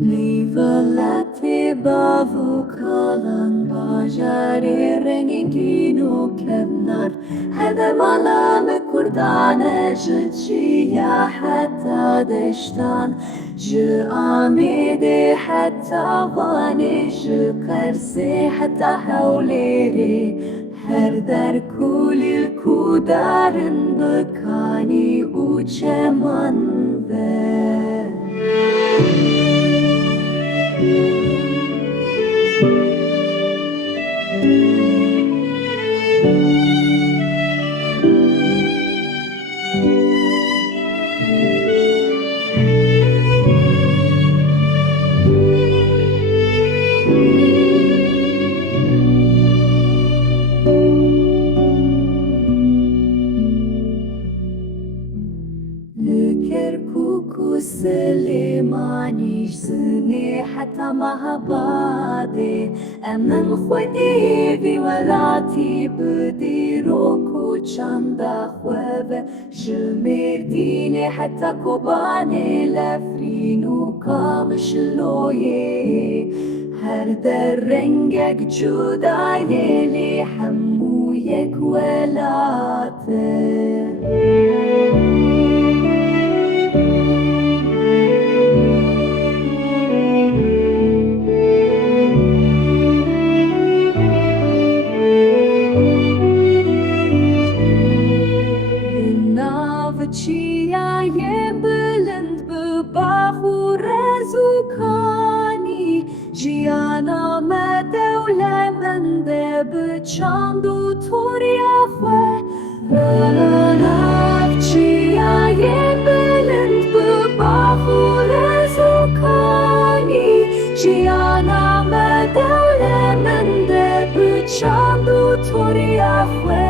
Livelati bavu kalan bajari rengin dino kenar Hede malame kurdane jıçiya hatta deştan Jı amide hatta vani jı karsi hatta havleri Her der kulil kudarın bekani uçeman ver Kirkuku Selimani sni حتى مهبادي أمن خودي في ولاتي بدي روكو چندا خوبه شمير ديني حتى كوباني لفرينو كامش لويه هر در رنگك جدای لی همو یک ولاته چیای بلند به باخور زوکانی جیانا مدوله منده به چاند و توریافه رناف چیای بلند به باخور زوکانی جیانا مدوله منده به چاند و توریافه